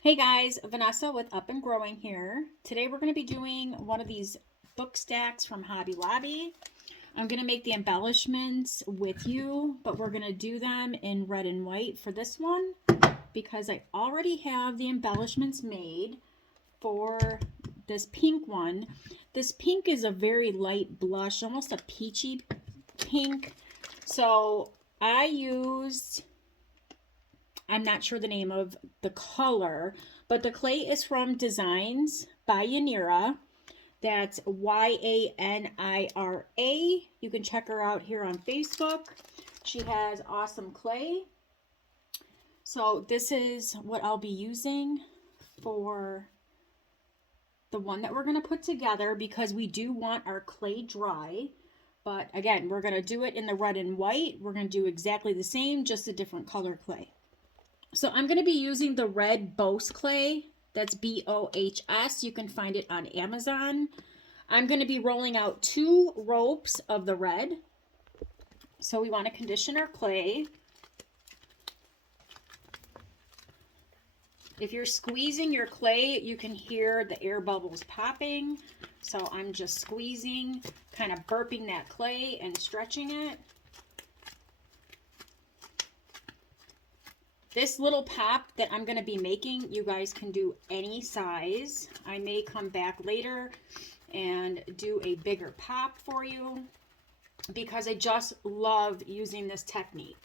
Hey guys, Vanessa with Up and Growing here. Today we're going to be doing one of these book stacks from Hobby Lobby. I'm going to make the embellishments with you, but we're going to do them in red and white for this one because I already have the embellishments made for this pink one. This pink is a very light blush, almost a peachy pink. So I used, I'm not sure the name of the color, but the clay is from Designs by Yanira. That's Yanira. You can check her out here on Facebook. She has awesome clay. So this is what I'll be using for the one that we're going to put together because we do want our clay dry. But again, we're going to do it in the red and white. We're going to do exactly the same, just a different color clay. So I'm going to be using the red Bohs clay. That's Bohs. You can find it on Amazon. I'm going to be rolling out 2 ropes of the red. So we want to condition our clay. If you're squeezing your clay, you can hear the air bubbles popping. So I'm just squeezing, kind of burping that clay and stretching it. This little pop that I'm going to be making, you guys can do any size. I may come back later and do a bigger pop for you because I just love using this technique.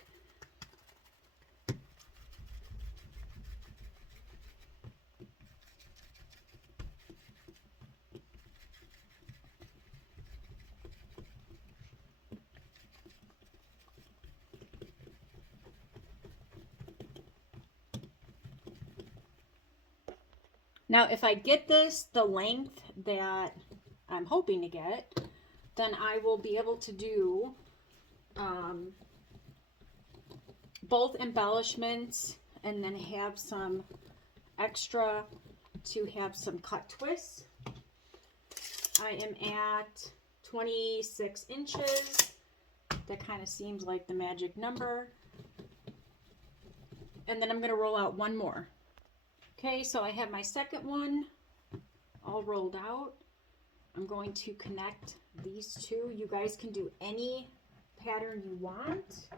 Now, if I get this the length that I'm hoping to get, then I will be able to do both embellishments and then have some extra to have some cut twists. I am at 26 inches. That kind of seems like the magic number. And then I'm going to roll out one more. Okay, so I have my second one all rolled out. I'm going to connect these two. You guys can do any pattern you want.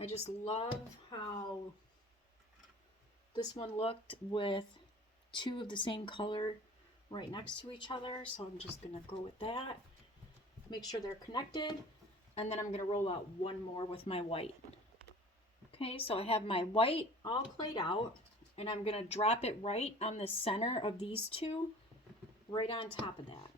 I just love how this one looked with 2 of the same color right next to each other. So I'm just going to go with that. Make sure they're connected. And then I'm going to roll out one more with my white. Okay, so I have my white all clayed out, and I'm going to drop it right on the center of these 2, right on top of that.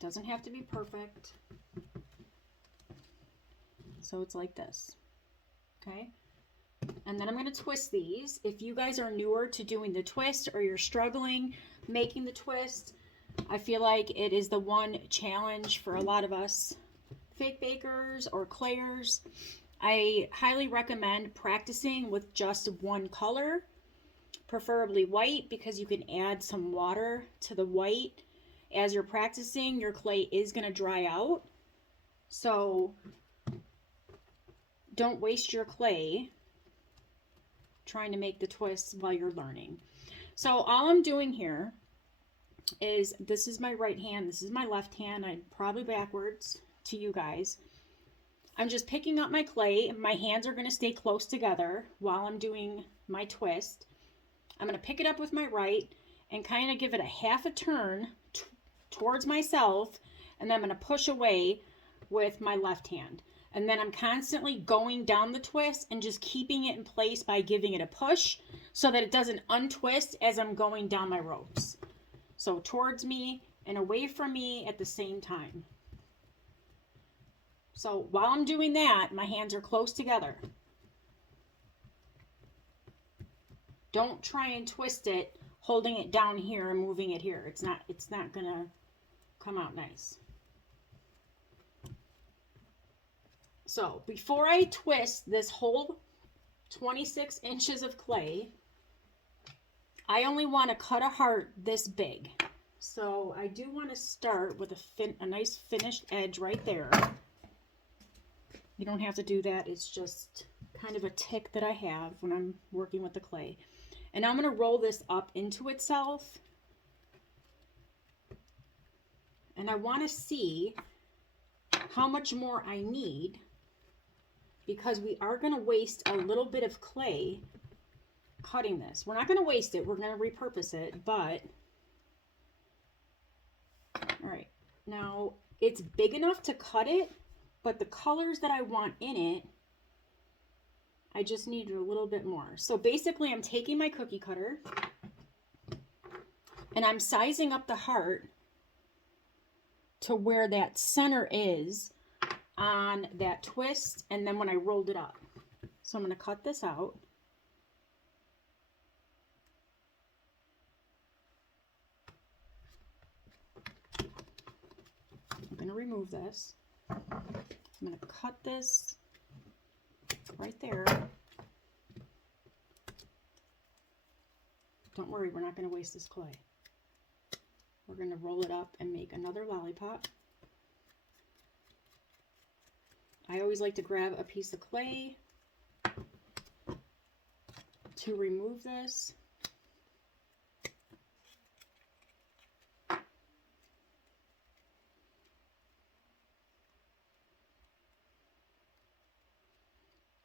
Doesn't have to be perfect. So it's like this. Okay. And then I'm going to twist these. If you guys are newer to doing the twist or you're struggling making the twist, I feel like it is the one challenge for a lot of us fake bakers or clayers. I highly recommend practicing with just one color, preferably white, because you can add some water to the white. As you're practicing, your clay is going to dry out. So don't waste your clay trying to make the twists while you're learning. So all I'm doing here is, this is my right hand, this is my left hand. I'm probably backwards to you guys. I'm just picking up my clay. My hands are going to stay close together while I'm doing my twist. I'm going to pick it up with my right and kind of give it a half a turn towards myself, and then I'm going to push away with my left hand. And then I'm constantly going down the twist and just keeping it in place by giving it a push so that it doesn't untwist as I'm going down my ropes. So towards me and away from me at the same time. So while I'm doing that, my hands are close together. Don't try and twist it holding it down here and moving it here. It's not gonna come out nice. So before I twist this whole 26 inches of clay. I only want to cut a heart this big. So I do want to start with a nice finished edge right there. You don't have to do that. It's just kind of a tick that I have when I'm working with the clay. And I'm going to roll this up into itself. And I want to see how much more I need, because we are going to waste a little bit of clay cutting this. We're not going to waste it. We're going to repurpose it, but all right. Now it's big enough to cut it, but the colors that I want in it, I just need a little bit more. So basically I'm taking my cookie cutter and I'm sizing up the heart to where that center is on that twist, and then when I rolled it up. So I'm going to cut this out. I'm going to remove this. I'm going to cut this right there. Don't worry, we're not going to waste this clay. We're going to roll it up and make another lollipop. I always like to grab a piece of clay to remove this.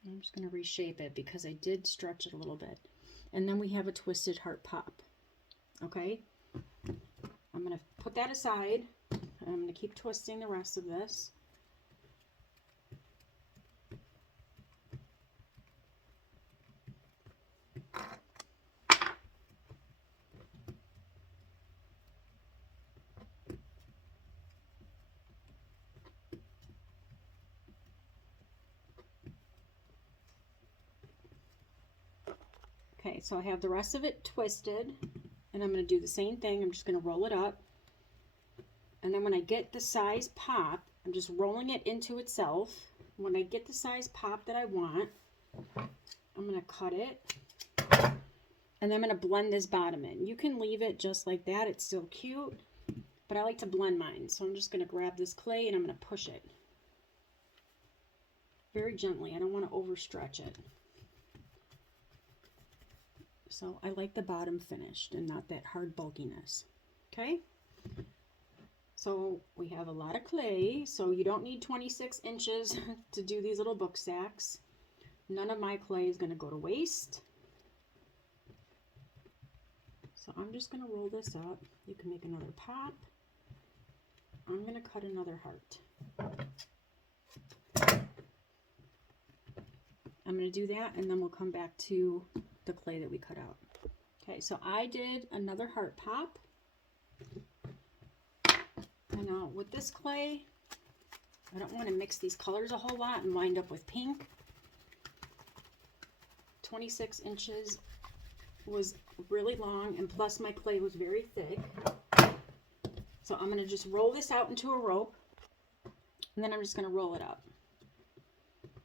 I'm just going to reshape it because I did stretch it a little bit. And then we have a twisted heart pop. Okay? I'm going to put that aside. I'm going to keep twisting the rest of this. Okay, so I have the rest of it twisted, and I'm going to do the same thing. I'm just going to roll it up. And then when I get the size pop, I'm just rolling it into itself. When I get the size pop that I want, I'm going to cut it. And then I'm going to blend this bottom in. You can leave it just like that. It's still cute, but I like to blend mine. So I'm just going to grab this clay and I'm going to push it very gently. I don't want to overstretch it. So I like the bottom finished and not that hard bulkiness. Okay. So we have a lot of clay. So you don't need 26 inches to do these little book stacks. None of my clay is going to go to waste. So I'm just going to roll this up. You can make another pop. I'm going to cut another heart. I'm going to do that and then we'll come back to the clay that we cut out. Okay, so I did another heart pop. And now with this clay, I don't want to mix these colors a whole lot and wind up with pink. 26 inches was really long, and plus my clay was very thick. So I'm going to just roll this out into a rope, and then I'm just going to roll it up.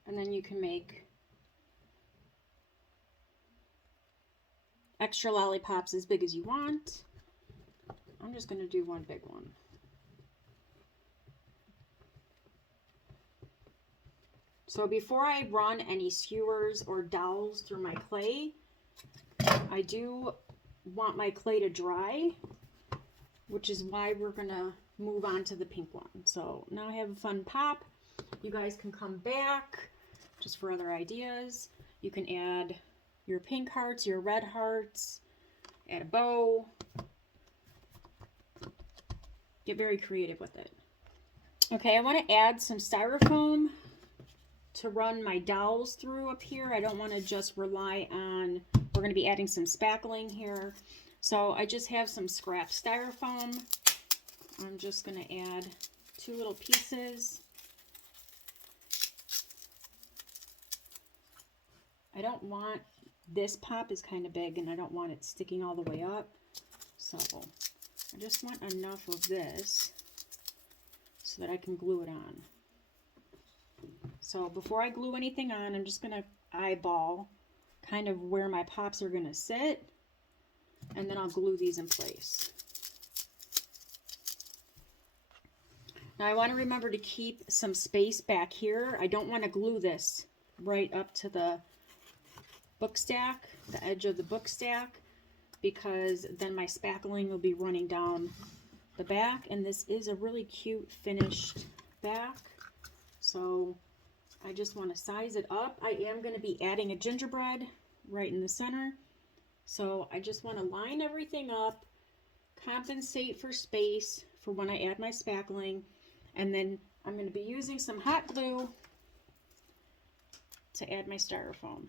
And then you can make extra lollipops as big as you want. I'm just going to do one big one. So before I run any skewers or dowels through my clay, I do want my clay to dry, which is why we're going to move on to the pink one. So now I have a fun pop. You guys can come back just for other ideas. You can add your pink hearts, your red hearts, add a bow. Get very creative with it. Okay, I want to add some styrofoam to run my dowels through up here. I don't want to just rely on, we're going to be adding some spackling here. So I just have some scrap styrofoam. I'm just going to add 2 little pieces. I don't want, this pop is kind of big and I don't want it sticking all the way up. So I just want enough of this so that I can glue it on. So before I glue anything on, I'm just going to eyeball kind of where my pops are going to sit, and then I'll glue these in place. Now I want to remember to keep some space back here. I don't want to glue this right up to the book stack, the edge of the book stack, because then my spackling will be running down the back, and this is a really cute finished back. So I just want to size it up. I am going to be adding a gingerbread right in the center. So I just want to line everything up, compensate for space for when I add my spackling, and then I'm going to be using some hot glue to add my styrofoam.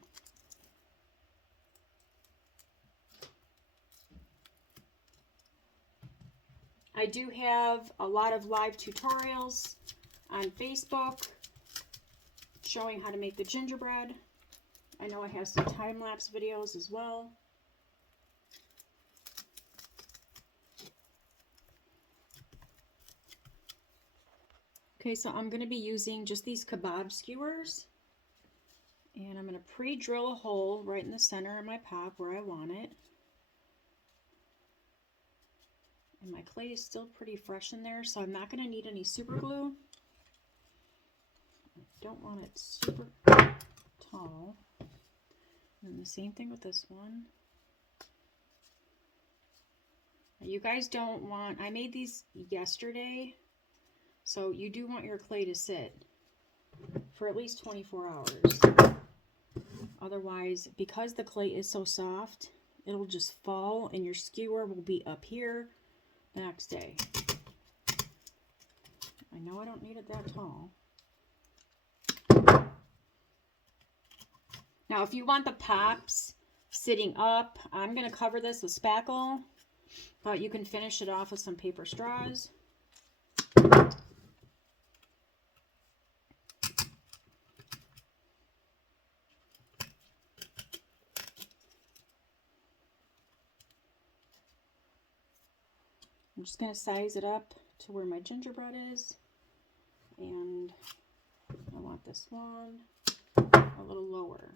I do have a lot of live tutorials on Facebook showing how to make the gingerbread. I know I have some time-lapse videos as well. Okay, so I'm going to be using just these kebab skewers, and I'm going to pre-drill a hole right in the center of my pop where I want it. And my clay is still pretty fresh in there, so I'm not going to need any super glue. I don't want it super tall. And the same thing with this one. You guys don't want, I made these yesterday, so you do want your clay to sit for at least 24 hours. Otherwise, because the clay is so soft, it'll just fall and your skewer will be up here the next day. I know I don't need it that tall. Now, if you want the pops sitting up, I'm going to cover this with spackle, but you can finish it off with some paper straws. I'm just going to size it up to where my gingerbread is, and I want this one a little lower.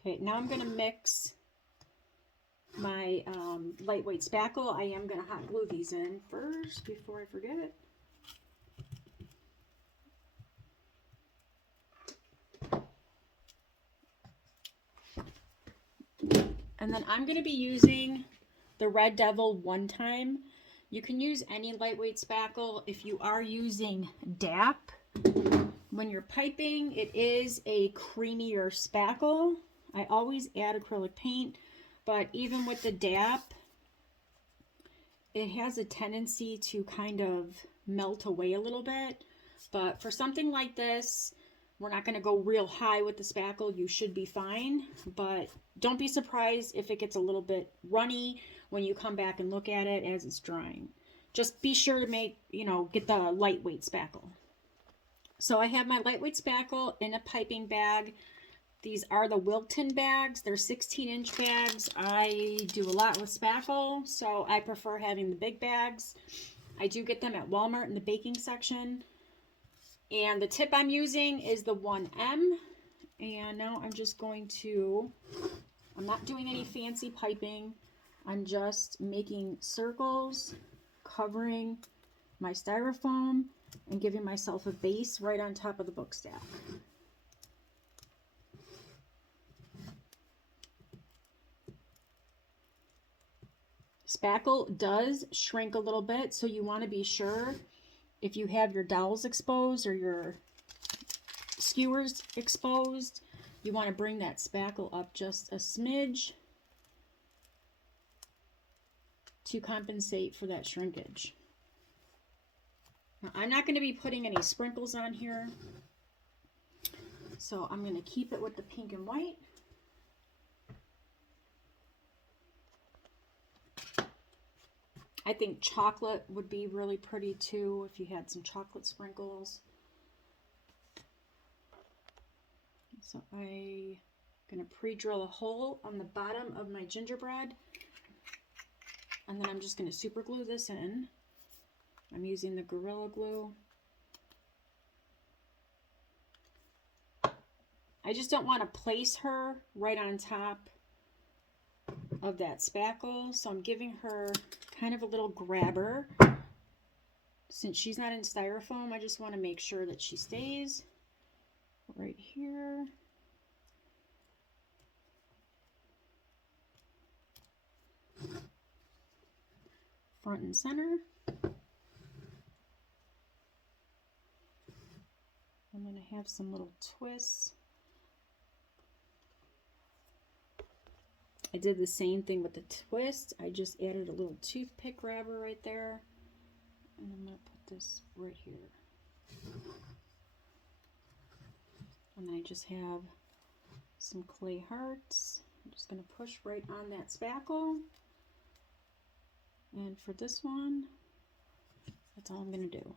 Okay, now I'm going to mix my lightweight spackle. I am going to hot glue these in first before I forget. And then I'm going to be using the Red Devil one time. You can use any lightweight spackle. If you are using DAP, when you're piping, it is a creamier spackle. I always add acrylic paint, but even with the DAP, it has a tendency to kind of melt away a little bit. But for something like this, we're not going to go real high with the spackle. You should be fine, but don't be surprised if it gets a little bit runny when you come back and look at it as it's drying. Just be sure to make, get the lightweight spackle. So I have my lightweight spackle in a piping bag. These are the Wilton bags. They're 16-inch bags. I do a lot with spackle, so I prefer having the big bags. I do get them at Walmart in the baking section. And the tip I'm using is the 1M. And now I'm just going to, I'm not doing any fancy piping. I'm just making circles, covering my styrofoam, and giving myself a base right on top of the book stack. Spackle does shrink a little bit, so you want to be sure if you have your dowels exposed or your skewers exposed, you want to bring that spackle up just a smidge to compensate for that shrinkage. Now, I'm not going to be putting any sprinkles on here, so I'm going to keep it with the pink and white. I think chocolate would be really pretty too if you had some chocolate sprinkles. So I'm going to pre-drill a hole on the bottom of my gingerbread, and then I'm just going to super glue this in. I'm using the Gorilla Glue. I just don't want to place her right on top of that spackle, so I'm giving her kind of a little grabber. Since she's not in styrofoam, I just want to make sure that she stays right here. Front and center. I'm going to have some little twists. I did the same thing with the twist. I just added a little toothpick grabber right there. And I'm going to put this right here. And I just have some clay hearts. I'm just going to push right on that spackle. And for this one, that's all I'm going to do.